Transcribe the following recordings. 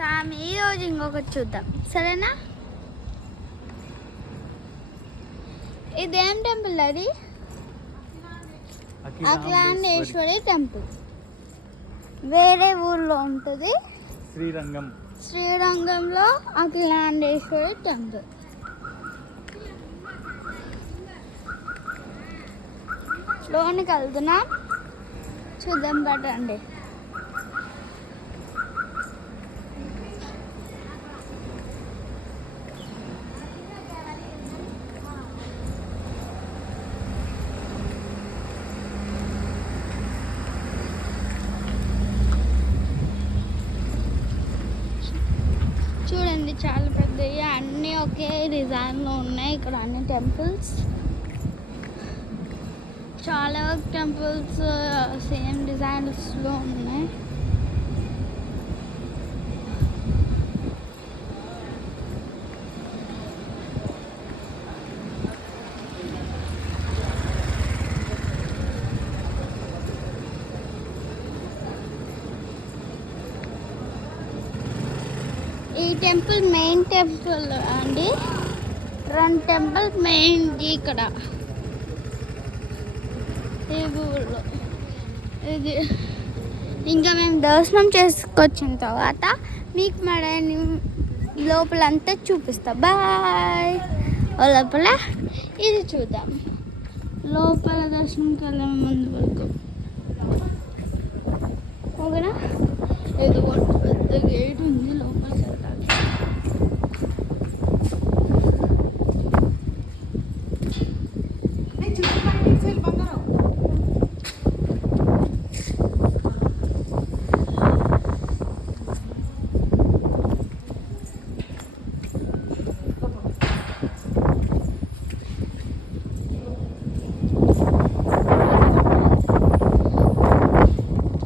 చూసాం. ఈరోజు ఇంకొకటి చూద్దాం, సరేనా? ఇదేం టెంపుల్? అది అఖిలాండేశ్వరి టెంపుల్. వేరే ఊర్లో ఉంటుంది. శ్రీరంగంలో అఖిలాండేశ్వరి టెంపుల్. లోనికి వెళ్తున్నాం, చూద్దాం పట్టండి. చూడండి, చాలా పెద్దవి, అన్నీ ఒకే డిజైన్లో ఉన్నాయి. ఇక్కడ అన్ని టెంపుల్స్, చాలా టెంపుల్స్ సేమ్ డిజైన్స్లో ఉన్నాయి. ఈ టెంపుల్ మెయిన్ టెంపుల్ అండి. 2 టెంపుల్ మెయిన్ ఇక్కడ ఈ ఊళ్ళో. ఇది ఇంకా మేము దర్శనం చేసుకొచ్చిన తర్వాత మీకు మన లోపలంతా చూపిస్తా. బాయ్. లోపల ఇది చూద్దాం. లోపల దర్శనంకి వెళ్ళే ముందు వరకు ఓకేనా? ఏదో పెద్ద గేట్ ఉంది, లోపలికి వెళ్ళాలి.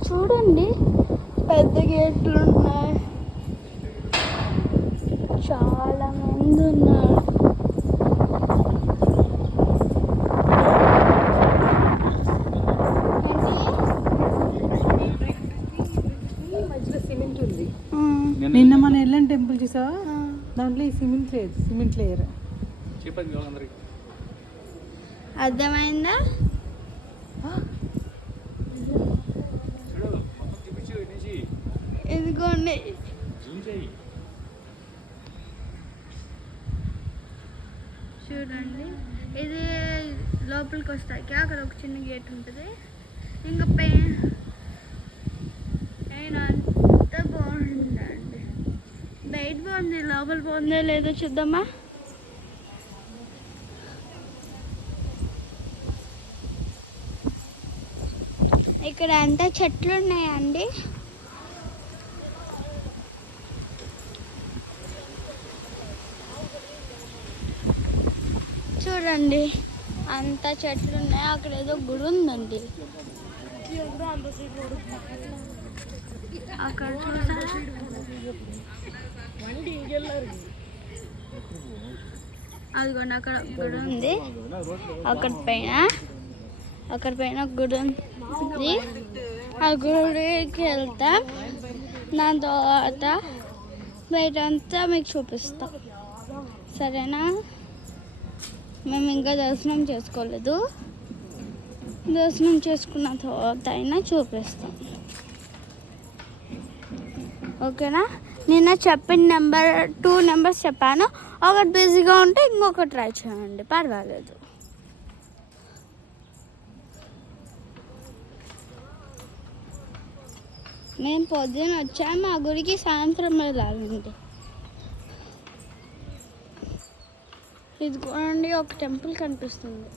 చూడండి, పెద్ద గేట్లు ఉన్నాయి, చాలా మంది ఉన్నారు. నిన్న మన ఎల్లని టెంపుల్ చూసావా? దాంట్లో ఈ సిమెంట్ లేదు, సిమెంట్ లేయర్. అర్థమైందా? ఇదిగోండి, చూడండి, ఇది లోపలికి వస్తాయి. అక్కడ ఒక చిన్న గేట్ ఉంటుంది. ఇంకా పైన అంతా బాగుంటుందండి. బయట బాగుంది, లోపల బాగుందో లేదో చూద్దామా? ఇక్కడ అంతా చెట్లు ఉన్నాయండి. చూడండి, అంతా చెట్లు ఉన్నాయి. అక్కడ ఏదో గుడి ఉందండి. అక్కడ చూసారా? అదిగోండి, అక్కడ గుడి ఉంది. అక్కడ పైన గుడి ఉంది. ఆ గుడికి వెళ్తాం. దాని తర్వాత బయట అంతా మీకు చూపిస్తాం, సరేనా? మేము ఇంకా దర్శనం చేసుకోలేదు. దర్శనం చేసుకున్న తర్వాత అయినా చూపిస్తాం, ఓకేనా? నిన్న చెప్పిన 2 నెంబర్స్ చెప్పాను. ఒకటి బిజీగా ఉంటే ఇంకొకటి ట్రై చేయండి, పర్వాలేదు. మేము పొద్దున వచ్చాము, ఆ గుడికి సాయంత్రం వెళ్ళాలండి. ఇదిగోండి, ఒక టెంపుల్ కనిపిస్తుంది.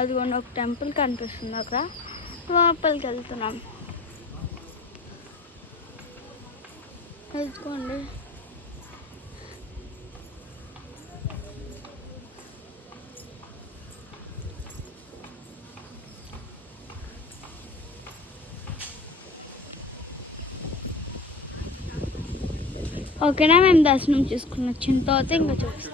అదిగోండి, ఒక టెంపుల్ కనిపిస్తుంది. అక్కడ లోపలికి వెళ్తున్నాం. ఇదిగోండి, ఓకేనా? మేము దర్శనం చేసుకుని వచ్చిన తర్వాత ఇంకా చూపిస్తాం.